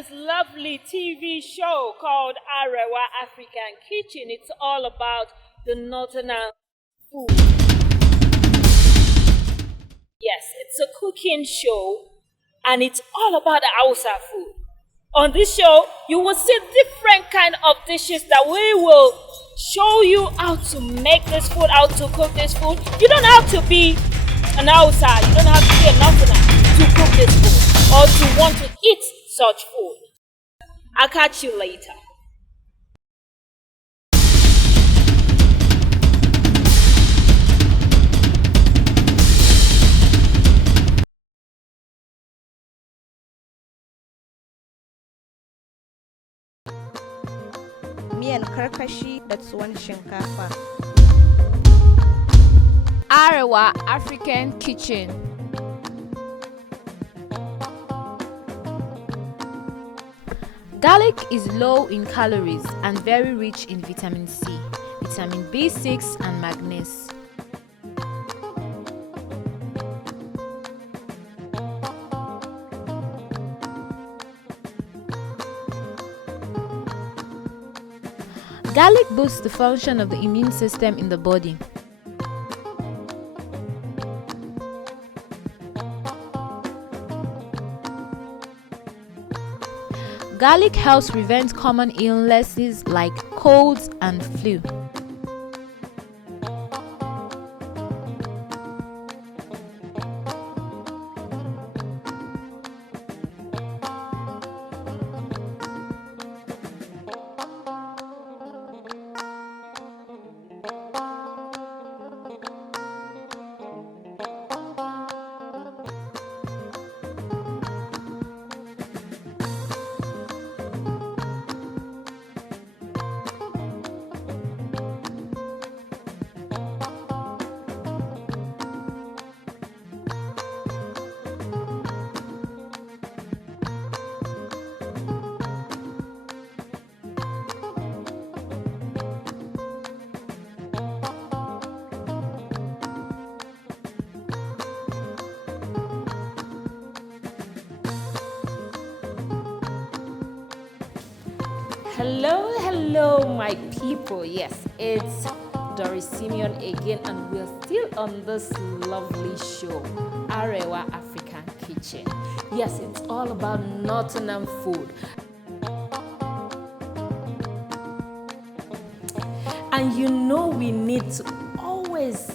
this lovely TV show called Arewa African Kitchen. It's all about the northern food. Yes, it's a cooking show and it's all about the Hausa food. On this show, you will see different kind of dishes that we will show you how to make this food, how to cook this food. You don't have to be an Hausa, you don't have to be a northerner to cook this food or to want to eat such food. I'll catch you later. Miyan Karkashi da Tuwon Shinkafa. Arewa African Kitchen. Garlic is low in calories and very rich in vitamin C, vitamin B6 and magnesium. Garlic boosts the function of the immune system in the body. Garlic helps prevent common illnesses like colds and flu. Hello, my people. Yes, it's Doris Simeon again, and we're still on this lovely show, Arewa African Kitchen. Yes, it's all about northern food. And we need to always,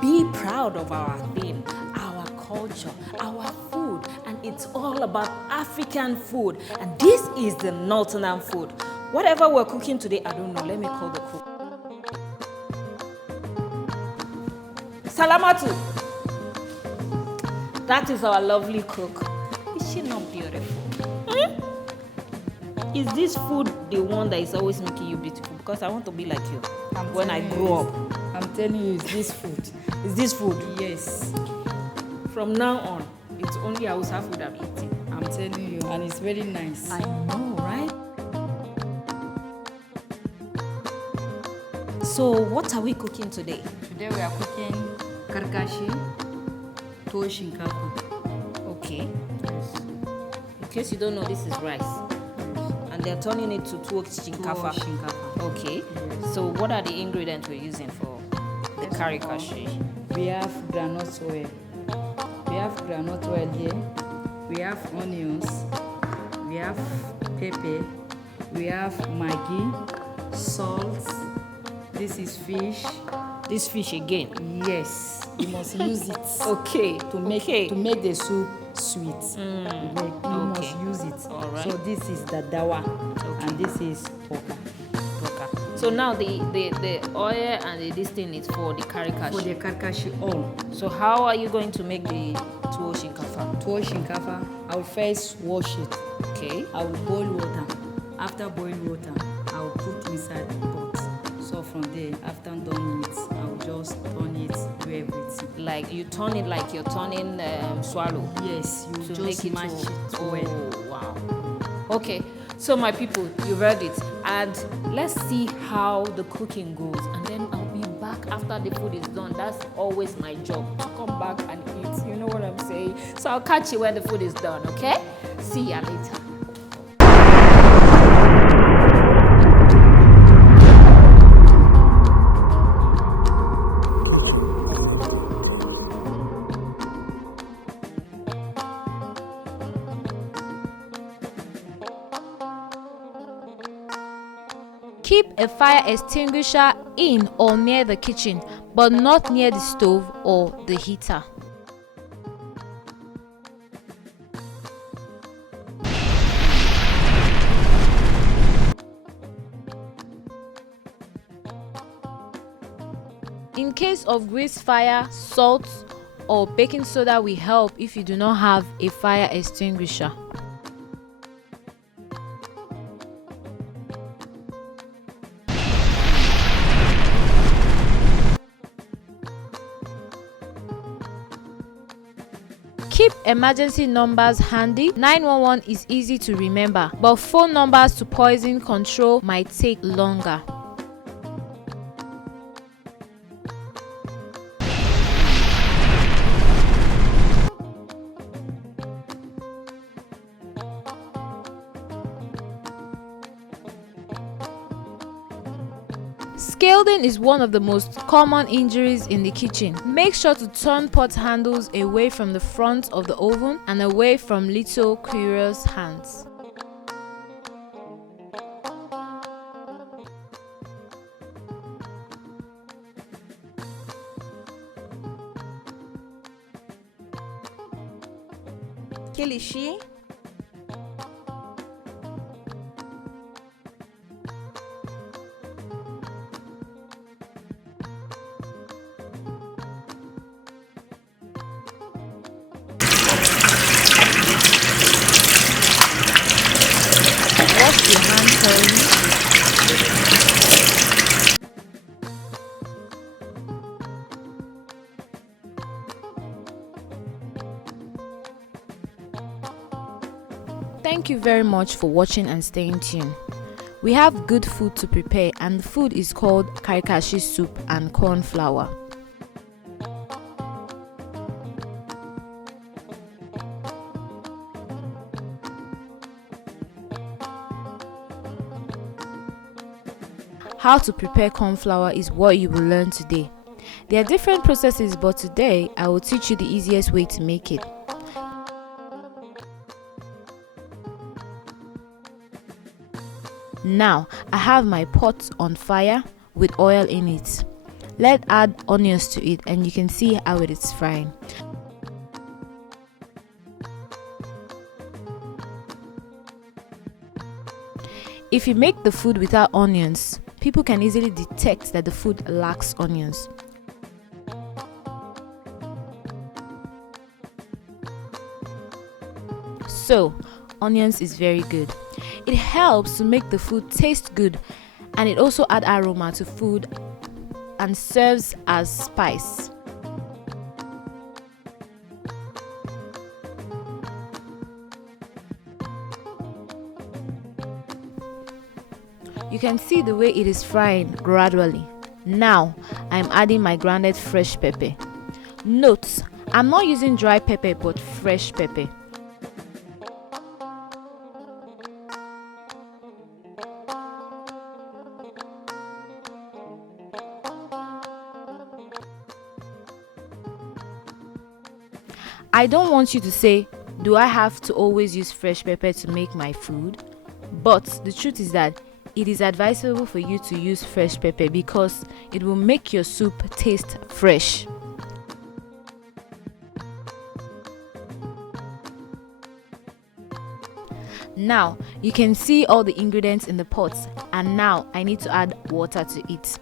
be proud of our thing, our culture, our food, and it's all about African food. And this is the northern food. Whatever we're cooking today, I don't know. Let me call the cook. Salamatu. That is our lovely cook. Is she not beautiful? Is this food the one that is always making you beautiful? Because I want to be like you when I grow up. I'm telling you, it's this food. Is this food? Yes. From now on, it's only Hausa food I'm eating. I'm telling you, and it's very nice. I know, right? So, what are we cooking today? Today we are cooking Karkashi, Tuwon Shinkafa. Okay. Yes. In case you don't know, this is rice. Yes. And they're turning it to Tuwon Shinkafa. Tuwon Shinkafa. Okay. Yes. So, what are the ingredients we're using for the Karkashi? We have groundnut oil. We have groundnut oil here. We have onions. We have pepper. We have Maggi, salt. This is fish. This fish again? Yes, you must use it. Okay. To make the soup sweet. You must use it. All right. So this is the dawa, and this is poka. So now the oil and this thing is for the Karkashi. For the Karkashi oil. So how are you going to make the Tuwon Shinkafa? Tuwon Shinkafa, I will first wash it. Okay. I will boil water. After boiling water, I will put inside the pot. So from there, after done it, I will just turn it, do everything. Like you turn it like you're turning swallow. Yes, you to just make mash it well. well. Oh, wow. Okay, so my people, you heard it, and let's see how the cooking goes, and then I'll be back after the food is done. That's always my job, to come back and eat. You know what I'm saying? So I'll catch you when the food is done. Okay? See ya later. a fire extinguisher in or near the kitchen, but not near the stove or the heater. In case of grease fire, salt or baking soda will help if you do not have a fire extinguisher. Keep emergency numbers handy. 911 is easy to remember, but phone numbers to poison control might take longer. Scalding is one of the most common injuries in the kitchen. Make sure to turn pot handles away from the front of the oven and away from little curious hands. Kilishi, Wash your hands thoroughly. Thank you very much for watching and staying tuned. We have good food to prepare, and the food is called Karkashi soup and corn flour. How to prepare corn flour is what you will learn today. There are different processes, but today I will teach you the easiest way to make it. Now I have my pot on fire with oil in it. Let's add onions to it and you can see how it is frying. If you make the food without onions, people can easily detect that the food lacks onions. So, onions is very good. It helps to make the food taste good, and it also adds aroma to food and serves as spice. You can see the way it is frying gradually. Now I'm adding my grounded fresh pepper. Note, I'm not using dry pepper but fresh pepper. I don't want you to say, do I have to always use fresh pepper to make my food? But the truth is that it is advisable for you to use fresh pepper because it will make your soup taste fresh. Now you can see all the ingredients in the pot, and now I need to add water to it.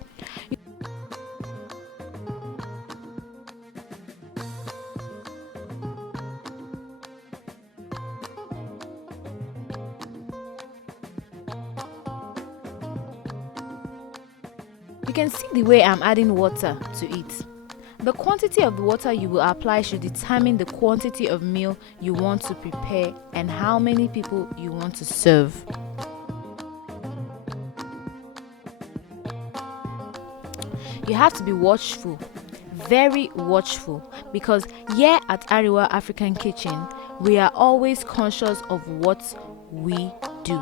You can see the way I'm adding water to it. The quantity of the water you will apply should determine the quantity of meal you want to prepare and how many people you want to serve. You have to be watchful, very watchful, because here at Ariwa African Kitchen, we are always conscious of what we do.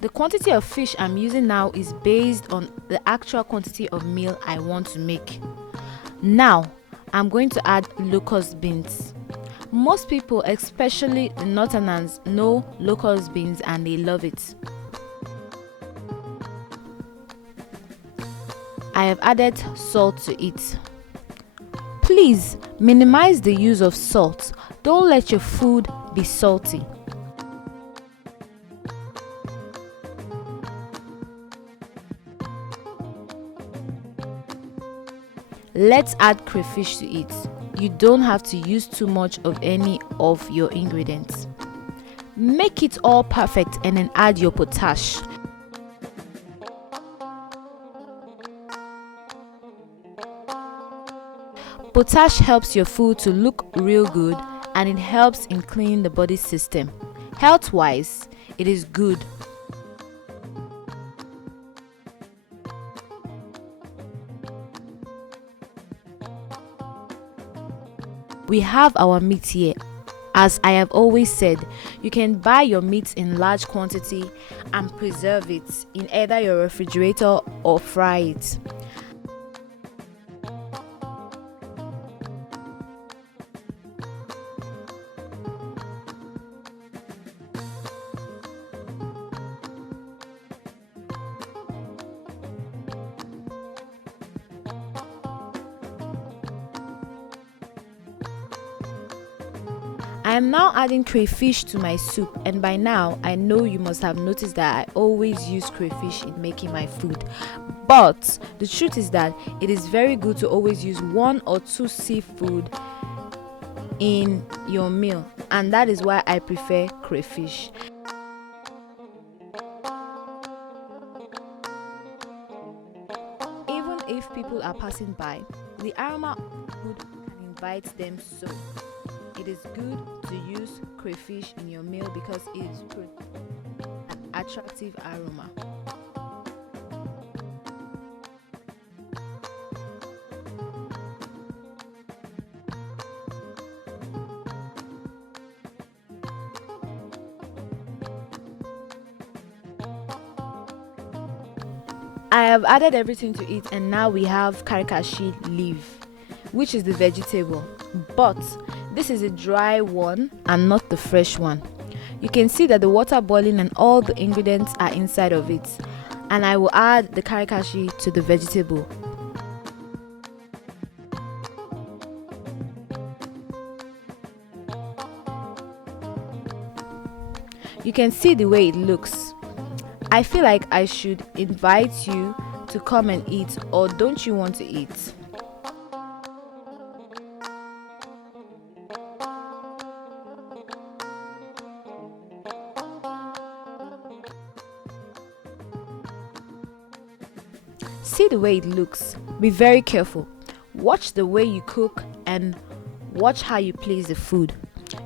The quantity of fish I'm using now is based on the actual quantity of meal I want to make. Now, I'm going to add locust beans. Most people, especially the northerners, know locust beans and they love it. I have added salt to it. Please minimize the use of salt. Don't let your food be salty. Let's add crayfish to it. You don't have to use too much of any of your ingredients. Make it all perfect and then add your potash. Potash helps your food to look real good and it helps in cleaning the body system. Health-wise, it is good. We have our meat here. As I have always said, you can buy your meat in large quantity and preserve it in either your refrigerator or fry it. I am now adding crayfish to my soup, and by now I know you must have noticed that I always use crayfish in making my food. But the truth is that it is very good to always use 1 or 2 seafood in your meal, and that is why I prefer crayfish. Even if people are passing by, the aroma food can invite them so. It is good to use crayfish in your meal because it is an attractive aroma. I have added everything to it, and now we have Karkashi leaf, which is the vegetable, but this is a dry one and not the fresh one. You can see that the water boiling and all the ingredients are inside of it, and I will add the Karkashi to the vegetable. You can see the way it looks. I feel like I should invite you to come and eat, or don't you want to eat? See the way it looks. Be very careful. Watch the way you cook and watch how you place the food.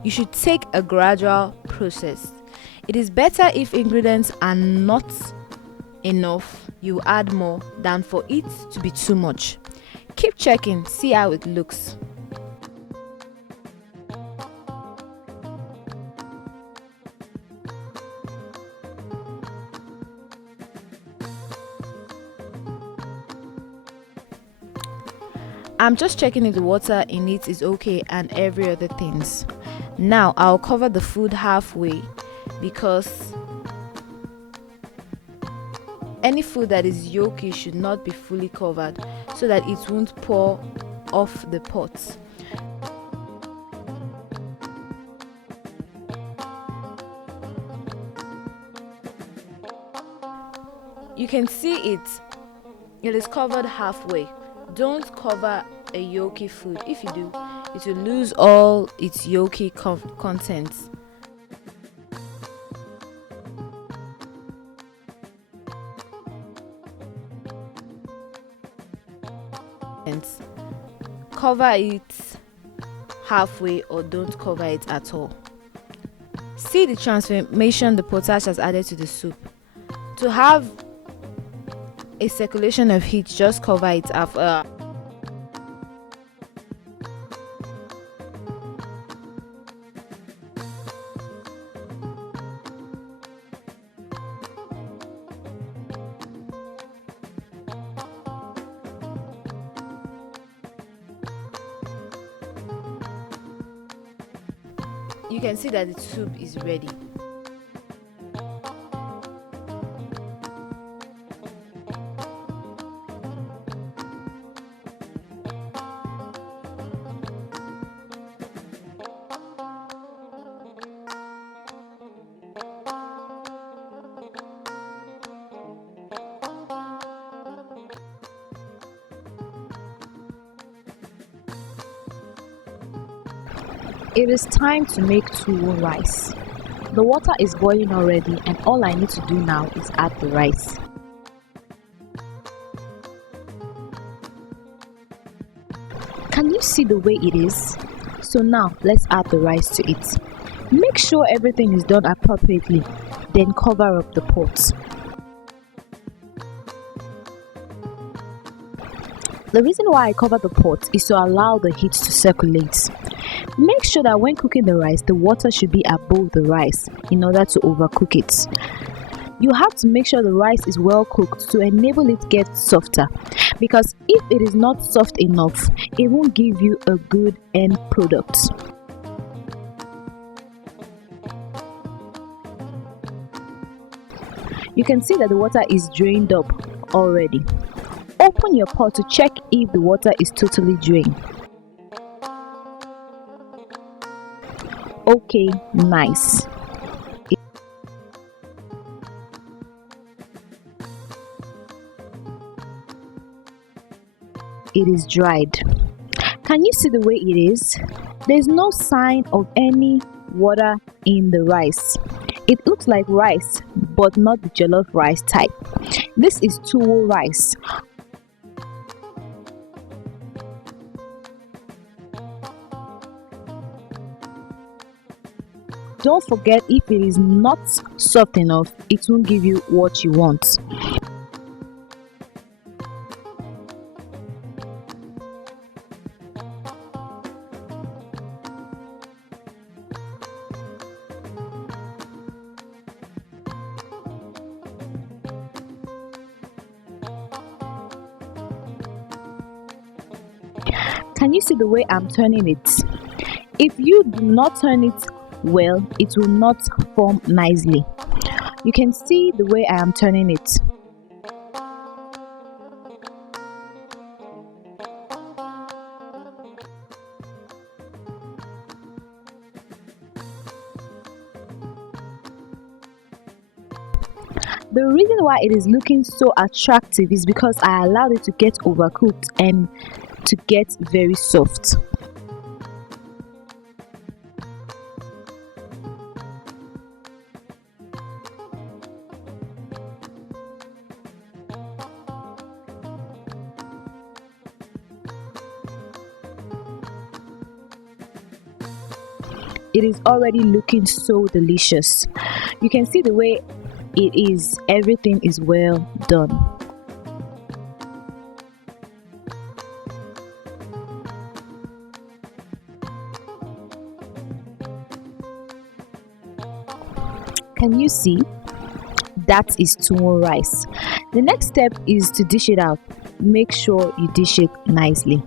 You should take a gradual process. It is better if ingredients are not enough, you add more than for it to be too much. Keep checking, see how it looks. I'm just checking if the water in it is okay and every other things. Now I'll cover the food halfway because any food that is yolky should not be fully covered so that it won't pour off the pot. You can see it is covered halfway. Don't cover a yolky food. If you do, it will lose all its yolky contents. Cover it halfway or don't cover it at all. See the transformation the potash has added to the soup. To have a circulation of heat, just cover it half. you can see that the soup is ready. It is time to make tuwo rice. The water is boiling already and all I need to do now is add the rice. Can you see the way it is? So now let's add the rice to it. Make sure everything is done appropriately, then cover up the pot. The reason why I cover the pot is to allow the heat to circulate. Make sure that when cooking the rice, the water should be above the rice in order to overcook it. You have to make sure the rice is well cooked to enable it to get softer, because if it is not soft enough, it won't give you a good end product. You can see that the water is drained up already. Open your pot to check if the water is totally drained. Okay, nice. It is dried. Can you see the way it is? There's no sign of any water in the rice. It looks like rice, but not the jollof rice type. This is tuwo rice. Don't forget, if it is not soft enough, it won't give you what you want. Can you see the way I'm turning it? If you do not turn it well, it will not form nicely. You can see the way I am turning it. The reason why it is looking so attractive is because I allowed it to get overcooked and to get very soft. It is already looking so delicious. You can see the way it is. Everything is well done. Can you see? That is tuwo rice. The next step is to dish it out. Make sure you dish it nicely.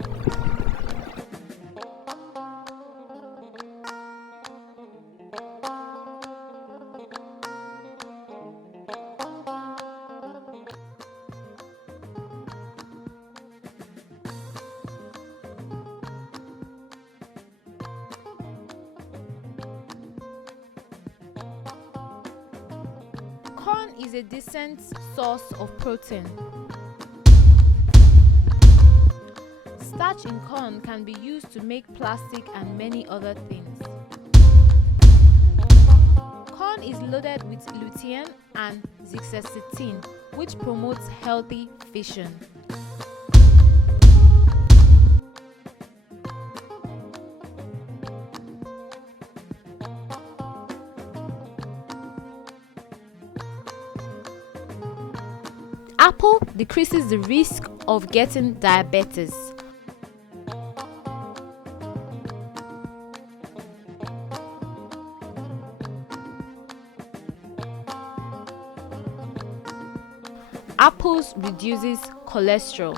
Corn is a decent source of protein. Starch in corn can be used to make plastic and many other things. Corn is loaded with lutein and zeaxanthin, which promotes healthy fission. Apple decreases the risk of getting diabetes. Apples reduces cholesterol.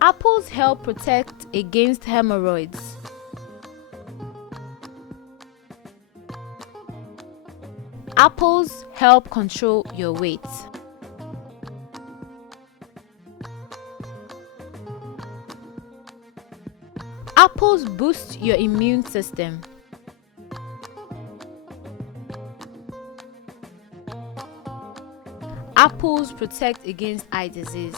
Apples help protect against hemorrhoids. Apples help control your weight. Apples boost your immune system. Apples protect against eye disease.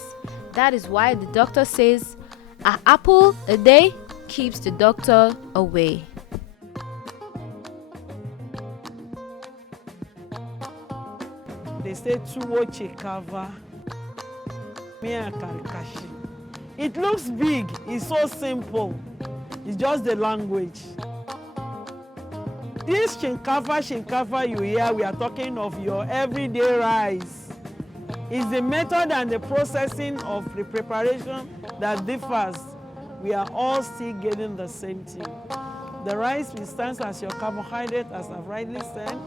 That is why the doctor says an apple a day keeps the doctor away. They say Tuwon Shinkafa, Miyan Karkashi. It looks big, it's so simple. It's just the language. This Shinkafa you hear, we are talking of your everyday rice. It's the method and the processing of the preparation that differs. We are all still getting the same thing. The rice stands as your carbohydrate, as I've rightly said.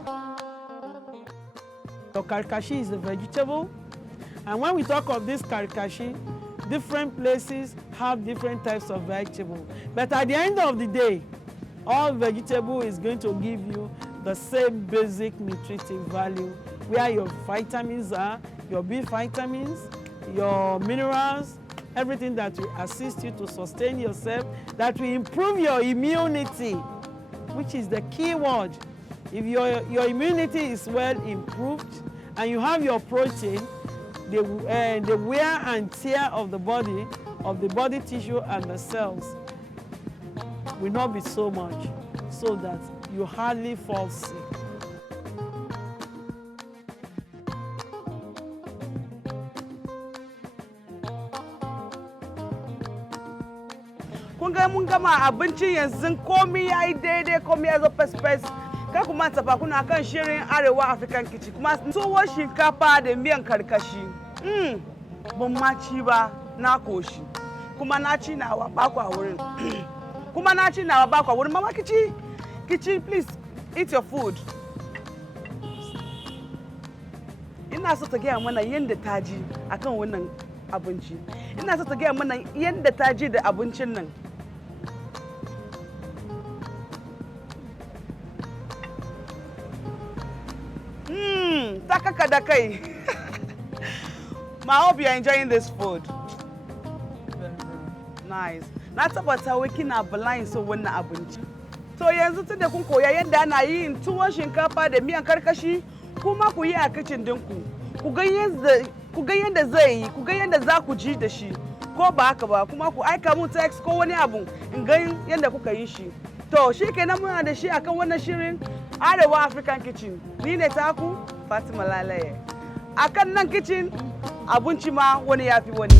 Your Karkashi is a vegetable. And when we talk of this Karkashi, different places have different types of vegetable. But at the end of the day, all vegetable is going to give you the same basic nutritive value, where your vitamins are, your B vitamins, your minerals, everything that will assist you to sustain yourself, that will improve your immunity, which is the key word. If your immunity is well improved and you have your protein, the wear and tear of the body tissue and the cells will not be so much, so that you hardly fall sick. Kun ga mun gama abincin yanzu komai yayi daidai, komai ya zo fes-fes. Kar ku manta fa kuna kan shirin Arewa African Kitchen, kuma tuwon shinkafa da miyan karkashi. Ban ma ci ba, na koshi. Kuma na ci nawa ba ku a wurin. Kuma na ci nawa ba ku a wurin. Mama kici, please eat your food. Ina so ta gaya mana yadda ta ji akan wannan abinci. Ina so ta gaya mana yadda ta ji da abincin nan. Takaka da kai. I hope you're enjoying this food. Nice. Na tabbata wai kina bala'in so wannan abinci. To yanzu tunda kun koya yadda ana yin tuwon shinkafa da miyan karkashi, kuma ku yi a kitchen dinku. Ku ga yadda zai yi, ku ga yadda za ku ji da shi. Ko ba haka ba, kuma ku aika mun text ko wani abu in ga yadda kuka yi shi. To shi kenan muna da shi akan wannan shirin Arewa African Kitchen. Ni ne taku Fatima Lalaye. Akan nan kitchen abinci ma wani yafi wani.